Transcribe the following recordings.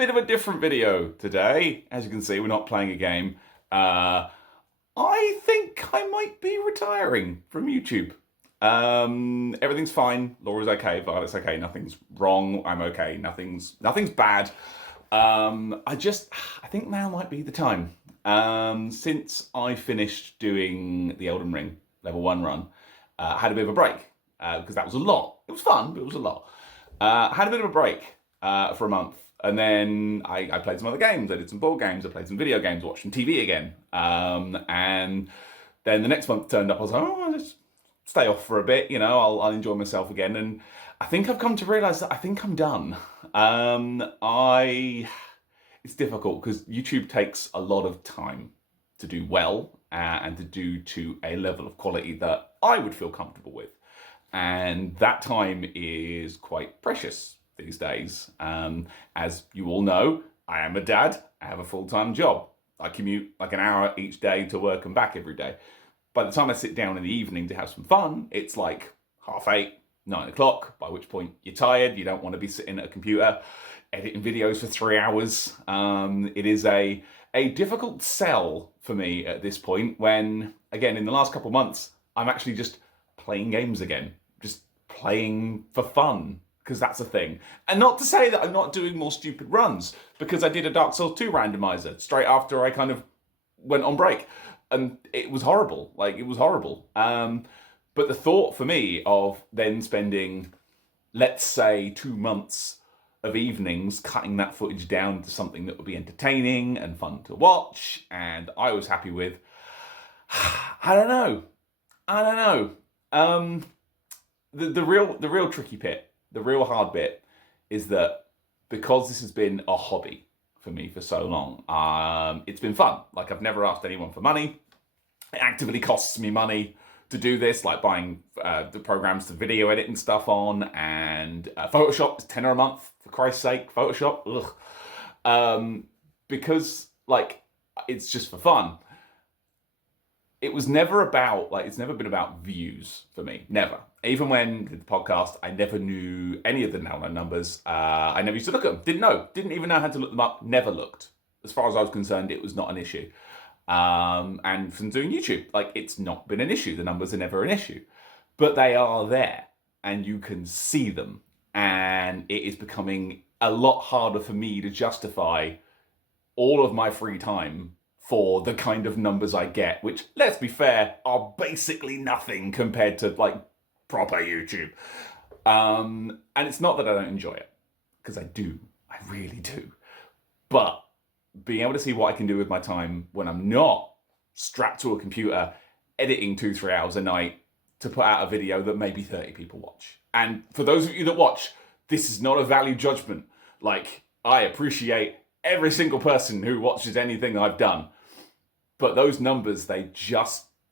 bit of a different video today. As you can see, we're not playing a game. I think I might be retiring from YouTube. Everything's fine. Laura's okay. Violet's okay. Nothing's wrong. I'm okay. Nothing's bad. I think now might be the time. Since I finished doing the Elden Ring level 1 run, I had a bit of a break because that was a lot. It was fun, but it was a lot. I had a bit of a break for a month, and then I played some other games. I did some board games. I played some video games. Watched some TV again. And then the next month turned up. I was like, oh, I'll just stay off for a bit. I'll enjoy myself again. And I think I've come to realise that I think I'm done. It's difficult because YouTube takes a lot of time to do well and to do to a level of quality that I would feel comfortable with. And that time is quite precious these days. As you all know, I am a dad. I have a full-time job. I commute like an hour each day to work and back every day. By the time I sit down in the evening to have some fun, it's like 8:30, 9 o'clock, by which point you're tired. You don't want to be sitting at a computer editing videos for 3 hours. It is a difficult sell for me at this point when, again, in the last couple of months, I'm actually just playing games again. Just playing for fun, because that's a thing. And not to say that I'm not doing more stupid runs, because I did a Dark Souls 2 randomizer straight after I kind of went on break. And it was horrible. It was horrible. But the thought for me of then spending, let's say, 2 months of evenings cutting that footage down to something that would be entertaining and fun to watch, and I was happy with, I don't know. The real tricky bit, the real hard bit, is that because this has been a hobby for me for so long, it's been fun. I've never asked anyone for money. It actively costs me money to do this, like buying the programs to video edit and stuff on, and Photoshop is $10 a month, for Christ's sake. Photoshop, ugh. Because it's just for fun. It was never about, it's never been about views for me, never. Even when I did the podcast, I never knew any of the download numbers. I never used to look at them, didn't even know how to look them up, never looked. As far as I was concerned, it was not an issue. And from doing YouTube, it's not been an issue. The numbers are never an issue, but they are there and you can see them. And it is becoming a lot harder for me to justify all of my free time for the kind of numbers I get, which, let's be fair, are basically nothing compared to proper YouTube. And it's not that I don't enjoy it, because I do, I really do. But being able to see what I can do with my time when I'm not strapped to a computer editing 2-3 hours a night to put out a video that maybe 30 people watch. And for those of you that watch, this is not a value judgment. I appreciate every single person who watches anything I've done. But those numbers, the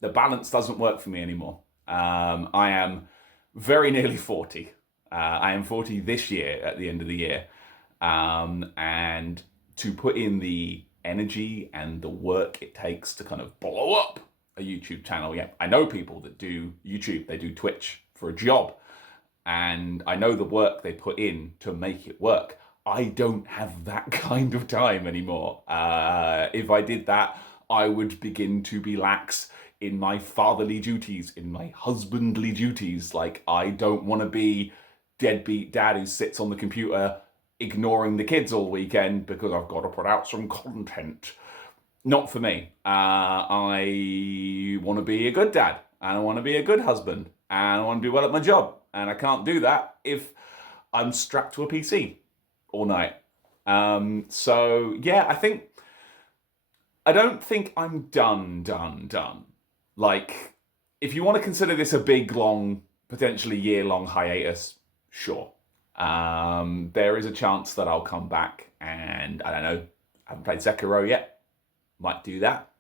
balance doesn't work for me anymore. I am very nearly 40. I am 40 this year at the end of the year. And to put in the energy and the work it takes to kind of blow up a YouTube channel. Yeah, I know people that do YouTube, they do Twitch for a job, and I know the work they put in to make it work. I don't have that kind of time anymore. If I did that, I would begin to be lax in my fatherly duties, in my husbandly duties. I don't want to be deadbeat dad who sits on the computer ignoring the kids all weekend because I've got to put out some content. Not for me. I want to be a good dad, and I want to be a good husband, and I want to do well at my job, and I can't do that if I'm strapped to a PC all night. So yeah, I don't think I'm done. If you want to consider this a big, long, potentially year-long hiatus, sure. There is a chance that I'll come back, and I don't know, I haven't played Sekiro yet, might do that.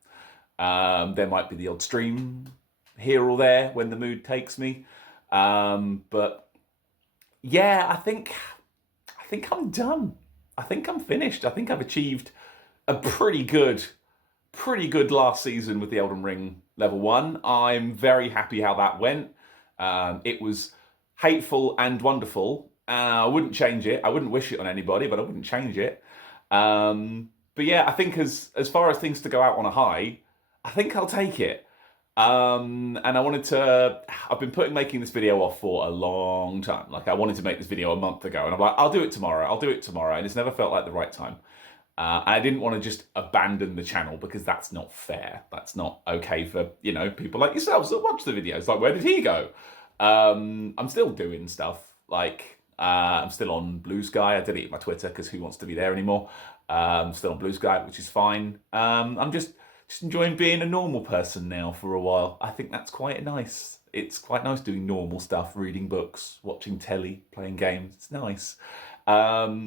There might be the odd stream here or there when the mood takes me. But yeah, I think I'm done. I think I'm finished. I think I've achieved a pretty good last season with the Elden Ring level 1. I'm very happy how that went. It was hateful and wonderful. I wouldn't change it. I wouldn't wish it on anybody, but I wouldn't change it. But yeah, I think as far as things to go out on a high, I think I'll take it. And I've been making this video off for a long time. Like I wanted to make this video a month ago, and I'm like, I'll do it tomorrow, and it's never felt like the right time. And I didn't want to just abandon the channel because that's not fair. That's not okay for, people like yourselves that watch the videos. Like, where did he go? I'm still doing stuff. Like, I'm still on Bluesky. I deleted my Twitter because who wants to be there anymore? I'm still on Bluesky, which is fine. I'm just enjoying being a normal person now for a while. I think that's quite nice. It's quite nice doing normal stuff, reading books, watching telly, playing games. It's nice.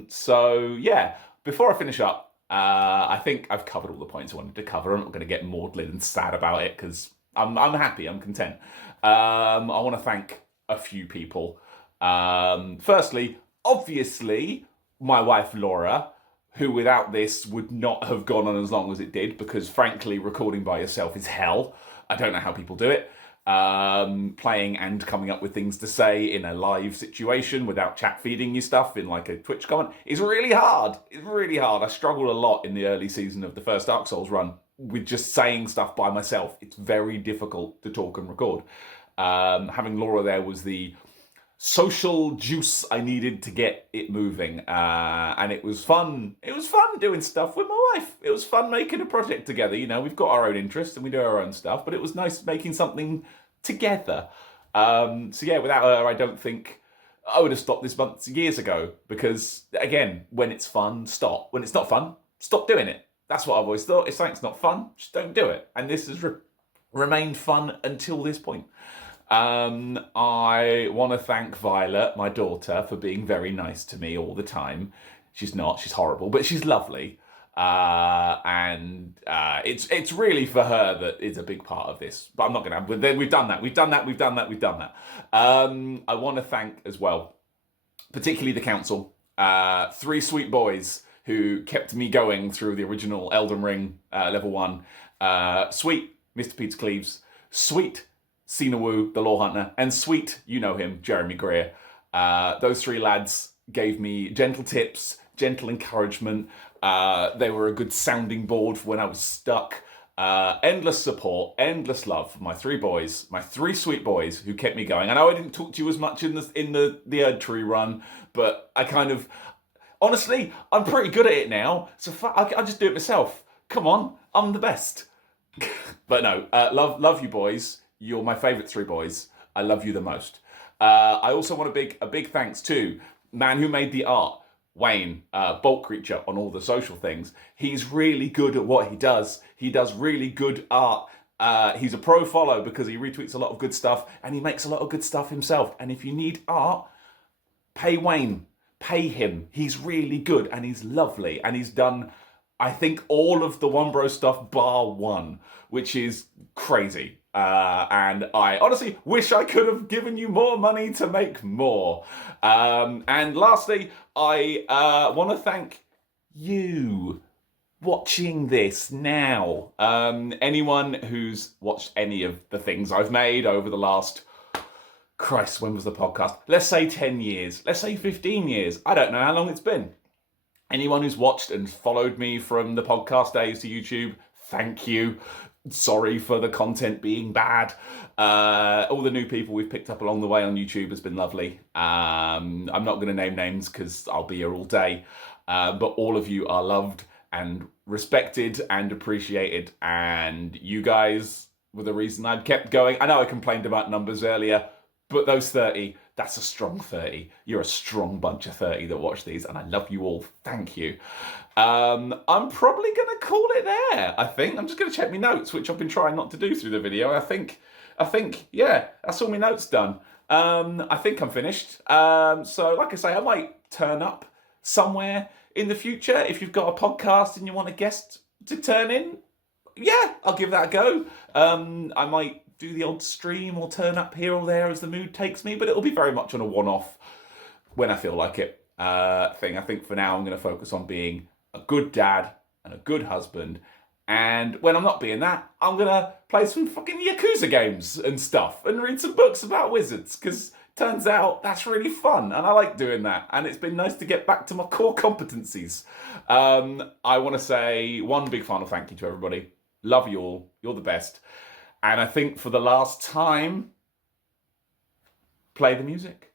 So yeah, before I finish up, I think I've covered all the points I wanted to cover. I'm not going to get maudlin and sad about it because I'm happy, I'm content. I want to thank a few people. Firstly, obviously, my wife Laura, who without this would not have gone on as long as it did, because frankly, recording by yourself is hell. I don't know how people do it. Playing and coming up with things to say in a live situation without chat feeding you stuff in like a Twitch comment is really hard. It's really hard. I struggled a lot in the early season of the first Dark Souls run with just saying stuff by myself. It's very difficult to talk and record. Having Laura there was the social juice I needed to get it moving, and it was fun. It was fun doing stuff with my wife. It was fun making a project together. We've got our own interests and we do our own stuff, but it was nice making something together. So yeah, without her, I don't think I would have stopped this months years ago, because again, when it's fun, stop. When it's not fun, stop doing it. That's what I've always thought. If something's not fun, just don't do it. And this has remained fun until this point. I want to thank Violet, my daughter, for being very nice to me all the time. She's not, she's horrible, but she's lovely. It's really for her that is a big part of this. But I'm not going to, we've done that. I want to thank as well, particularly the council, 3 sweet boys who kept me going through the original Elden Ring level 1. Sweet Mr. Peter Cleaves, sweet Sina Wu, the Lore Hunter, and sweet, you know him, Jeremy Greer. Those 3 lads gave me gentle tips, gentle encouragement. They were a good sounding board for when I was stuck. Endless support, endless love for my 3 boys, my 3 sweet boys who kept me going. I know I didn't talk to you as much in the Erd Tree run, but I kind of, honestly, I'm pretty good at it now. So I just do it myself. Come on, I'm the best. But no, love you boys. You're my favourite 3 boys. I love you the most. I also want a big thanks to man who made the art, Wayne, Bolt Creature on all the social things. He's really good at what he does. He does really good art. He's a pro follow because he retweets a lot of good stuff and he makes a lot of good stuff himself. And if you need art, pay Wayne. Pay him. He's really good and he's lovely. And he's done, I think, all of the One Bro stuff bar 1, which is crazy. And I honestly wish I could have given you more money to make more. And lastly, I want to thank you watching this now. Anyone who's watched any of the things I've made over the last, Christ, when was the podcast? Let's say 10 years. Let's say 15 years. I don't know how long it's been. Anyone who's watched and followed me from the podcast days to YouTube, thank you. Sorry for the content being bad. All the new people we've picked up along the way on YouTube has been lovely. I'm not going to name names because I'll be here all day. But all of you are loved and respected and appreciated. And you guys were the reason I've kept going. I know I complained about numbers earlier, but those 30, that's a strong 30. You're a strong bunch of 30 that watch these, and I love you all. Thank you. I'm probably going to call it there, I think. I'm just going to check my notes, which I've been trying not to do through the video. I think, yeah, that's all my notes done. I think I'm finished. So, like I say, I might turn up somewhere in the future. If you've got a podcast and you want a guest to turn in, yeah, I'll give that a go. I might do the odd stream or turn up here or there as the mood takes me, but it'll be very much on a one-off when I feel like it thing. I think for now I'm going to focus on being a good dad and a good husband, and when I'm not being that, I'm going to play some fucking Yakuza games and stuff and read some books about wizards, because turns out that's really fun, and I like doing that, and it's been nice to get back to my core competencies. I want to say one big final thank you to everybody. Love you all. You're the best. And I think for the last time, play the music.